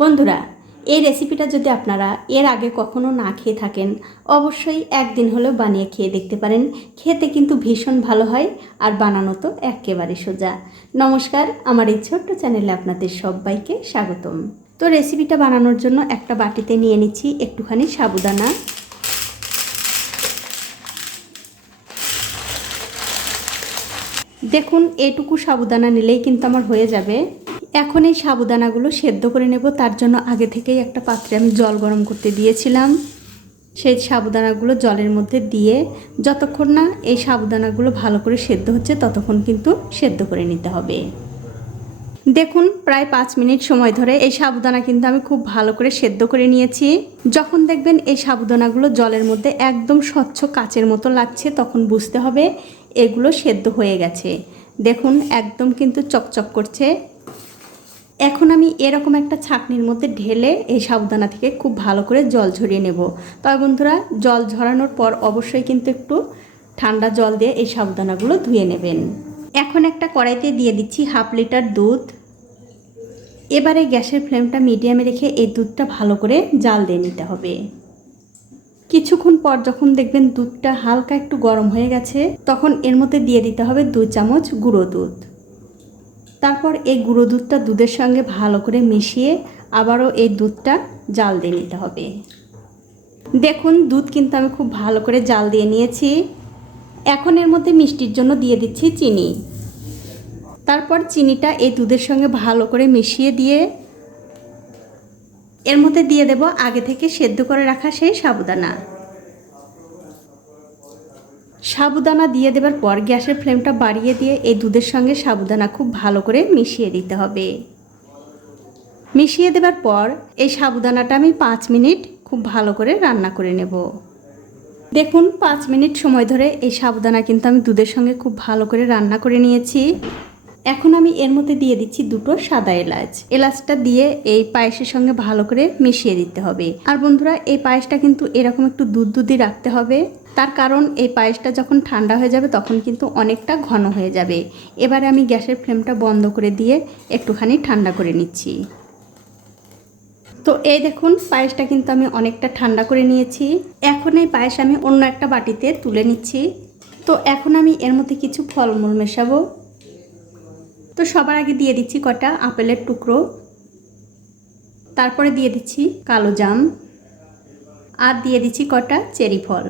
বন্ধুরা, এই রেসিপিটা যদি আপনারা এর আগে কখনো না খেয়ে থাকেন, অবশ্যই একদিন হলেও বানিয়ে খেয়ে দেখতে পারেন। খেতে কিন্তু ভীষণ ভালো হয় আর বানানো তো একেবারে সোজা। নমস্কার, আমার এই ছোট্ট চ্যানেলে আপনাদের সবাইকে স্বাগতম। তো রেসিপিটা বানানোর জন্য একটা বাটিতে নিয়ে নিচ্ছি একটুখানি সাবুদানা। দেখুন, এটুকু সাবুদানা নিলেই কিন্তু আমার হয়ে যাবে। এখন এই সাবুদানাগুলো সেদ্ধ করে নেব। তার জন্য আগে থেকেই একটা পাত্রে আমি জল গরম করতে দিয়েছিলাম। সেই সাবুদানাগুলো জলের মধ্যে দিয়ে যতক্ষণ না এই সাবুদানাগুলো ভালো করে সেদ্ধ হচ্ছে, ততক্ষণ কিন্তু সেদ্ধ করে নিতে হবে। দেখুন, প্রায় পাঁচ মিনিট সময় ধরে এই সাবুদানা কিন্তু আমি খুব ভালো করে সেদ্ধ করে নিয়েছি। যখন দেখবেন এই সাবুদানাগুলো জলের মধ্যে একদম স্বচ্ছ কাচের মতো লাগছে, তখন বুঝতে হবে এগুলো সেদ্ধ হয়ে গেছে। দেখুন, একদম কিন্তু চকচক করছে। এখন আমি এরকম একটা ছাকনির মধ্যে ঢেলে এই সাবুদানা থেকে খুব ভালো করে জল ঝরিয়ে নেব। তবে বন্ধুরা, জল ঝরানোর পর অবশ্যই কিন্তু একটু ঠান্ডা জল দিয়ে এই সাবুদানাগুলো ধুয়ে নেবেন। এখন একটা কড়াইতে দিয়ে দিচ্ছি হাফ লিটার দুধ। এবারে গ্যাসের ফ্লেমটা মিডিয়ামে রেখে এই দুধটা ভালো করে জাল দিয়ে নিতে হবে। কিছুক্ষণ পর যখন দেখবেন দুধটা হালকা একটু গরম হয়ে গেছে, তখন এর মধ্যে দিয়ে দিতে হবে দু চামচ গুঁড়ো দুধ। তারপর এই গুঁড়ো দুধটা দুধের সঙ্গে ভালো করে মিশিয়ে আবারও এই দুধটা জাল দিয়ে নিতে হবে। দেখুন, দুধ কিন্তু আমি খুব ভালো করে জাল দিয়ে নিয়েছি। এখন এর মধ্যে মিষ্টির জন্য দিয়ে দিচ্ছি চিনি। তারপর চিনিটা এই দুধের সঙ্গে ভালো করে মিশিয়ে দিয়ে এর মধ্যে দিয়ে দেব আগে থেকে সেদ্ধ করে রাখা সেই সাবুদানা। সাবুদানা দিয়ে দেবার পর গ্যাসের ফ্লেমটা বাড়িয়ে দিয়ে এই দুধের সঙ্গে সাবুদানা খুব ভালো করে মিশিয়ে দিতে হবে। মিশিয়ে দেবার পর এই সাবুদানাটা আমি পাঁচ মিনিট খুব ভালো করে রান্না করে নেব। দেখুন, পাঁচ মিনিট সময় ধরে এই সাবুদানা কিন্তু আমি দুধের সঙ্গে খুব ভালো করে রান্না করে নিয়েছি। এখন আমি এর মধ্যে দিয়ে দিচ্ছি দুটো সাদা এলাচ। এলাচটা দিয়ে এই পায়েসের সঙ্গে ভালো করে মিশিয়ে দিতে হবে। আর বন্ধুরা, এই পায়েসটা কিন্তু এরকম একটু দুধ দুধই রাখতে হবে। তার কারণ এই পায়েসটা যখন ঠান্ডা হয়ে যাবে তখন কিন্তু অনেকটা ঘন হয়ে যাবে। এবারে আমি গ্যাসের ফ্লেমটা বন্ধ করে দিয়ে একটুখানি ঠান্ডা করে নিচ্ছি। তো এই দেখুন, পায়েসটা কিন্তু আমি অনেকটা ঠান্ডা করে নিয়েছি। এখন এই পায়েস আমি অন্য একটা বাটিতে তুলে নিচ্ছি। তো এখন আমি এর মধ্যে কিছু ফলমূল মেশাবো। তো সবার আগে দিয়ে দিচ্ছি কটা আপেলের টুকরো। তারপরে দিয়ে দিচ্ছি কালো জাম। আর দিয়ে দিচ্ছি কটা চেরি ফল।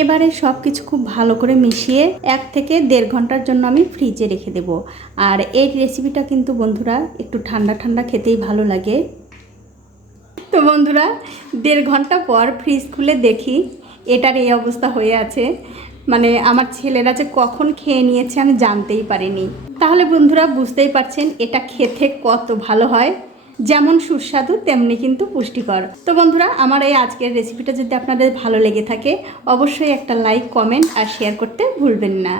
এবারে সব কিছু খুব ভালো করে মিশিয়ে এক থেকে দেড় ঘণ্টার জন্য আমি ফ্রিজে রেখে দেব। আর এই রেসিপিটা কিন্তু বন্ধুরা একটু ঠান্ডা ঠান্ডা খেতেই ভালো লাগে। তো বন্ধুরা, দেড় ঘণ্টা পর ফ্রিজ খুলে দেখি, এটার এই অবস্থা হয়ে আছে। মানে আমার ছেলেরা যে কখন খেয়ে নিয়েছে আমি জানতেই পারিনি। তাহলে বন্ধুরা বুঝতেই পারছেন এটা খেতে কত ভালো হয়। যেমন সুস্বাদু, তেমনি কিন্তু পুষ্টিকর। তো বন্ধুরা, আমার এই আজকের রেসিপিটা যদি আপনাদের ভালো লেগে থাকে, অবশ্যই একটা লাইক কমেন্ট আর শেয়ার করতে ভুলবেন না।